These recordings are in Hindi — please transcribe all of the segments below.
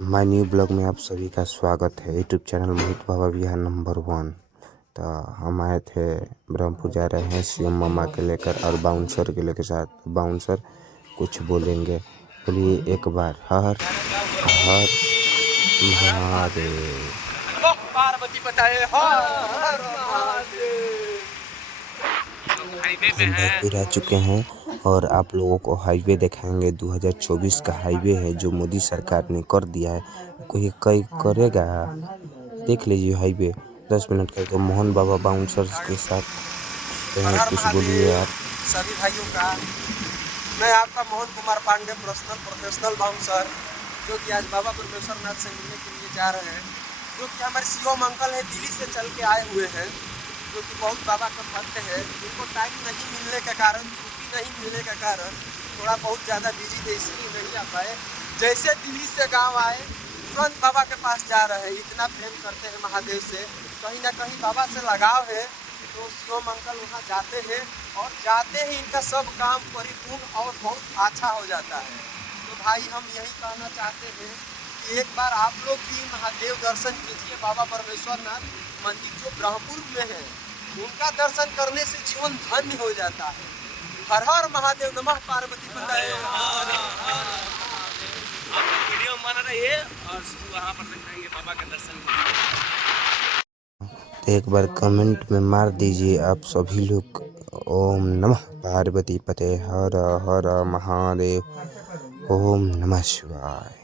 माय न्यू ब्लॉग में आप सभी का स्वागत है। यूट्यूब चैनल मोहित बाबा विहार नंबर 1। तो हम आए थे ब्रह्मपुर, जा रहे हैं सीएम मामा के लेकर और बाउंसर के लेकर साथ। बाउंसर कुछ बोलेंगे, बोलिए एक बार हर हर महादेव। पार्वती बताए हर हम भरपूर आ चुके हैं और आप लोगों को हाईवे दिखाएंगे। 2024 का हाईवे है जो मोदी सरकार ने कर दिया है। कोई कई करेगा, देख लीजिए हाईवे 10 मिनट का। तो मोहन बाबा बाउंसर्स के साथ कुछ बोलिए आप। सभी भाइयों का मैं आपका मोहन कुमार पांडे, प्रोफेशनल बाउंसर, जो कि आज बाबा परमेश्वर नाथ से मिलने के लिए जा रहे हैं। जो कि हमारे सीएम अंकल है, दिल्ली से चल के आए हुए हैं, जो कि बहुत बाबा का भक्त है। उनको टाइम नहीं मिलने के कारण, छुट्टी नहीं मिलने के कारण थोड़ा बहुत ज़्यादा बिजी थे, इसलिए नहीं आ पाए। जैसे दिल्ली से गांव आए तुरंत बाबा के पास जा रहे हैं। इतना प्रेम करते हैं महादेव से, कहीं ना कहीं बाबा से लगाव है। तो सीएम अंकल वहाँ जाते हैं और जाते ही इनका सब काम परिपूर्ण और बहुत अच्छा हो जाता है। तो भाई हम यही कहना चाहते हैं कि एक बार आप लोग भी महादेव दर्शन कीजिए। बाबा परमेश्वर नाथ मंदिर जो ब्रह्मपुर में है, उनका दर्शन करने से जीवन धन्य हो जाता है। हर हर महादेव, नमः पार्वती पताये। वीडियो बना रही है और वहाँ पर दिखाएंगे बाबा के दर्शन। तो एक बार कमेंट में मार दीजिए आप सभी लोग, ओम नमः पार्वती पते हर हर महादेव, ओम नमः शिवाय।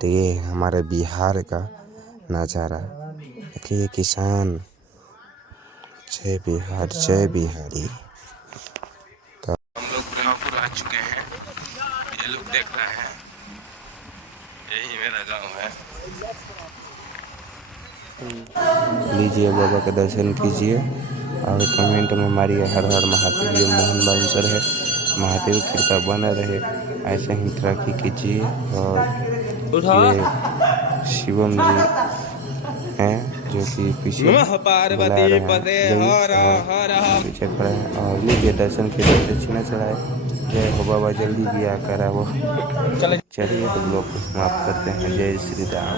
तो ये हमारे बिहार का नज़ारा देखिए। किसान जय बिहार, जय बिहारी। हम लोग ब्रह्मपुर आ चुके हैं, ये लोग देख रहे हैं, यही मेरा गांव है। लीजिए बाबा का दर्शन कीजिए और कमेंट में मारिए हर हर महादेव। ये मोहन बाउंसर है। महादेव कृपा बना रहे, ऐसे ही तरक्की कीजिए। और ये शिवम जी हैं जो कि पीछे बुला रहे हैं, जाइए और पीछे खड़े हैं। और लीजिए दर्शन के लिए दक्षिणा चढ़ाए। जय हो बाबा, जल्दी भी आकर वो। चलिए तो ब्लॉग को समाप्त करते हैं। जय श्री राम।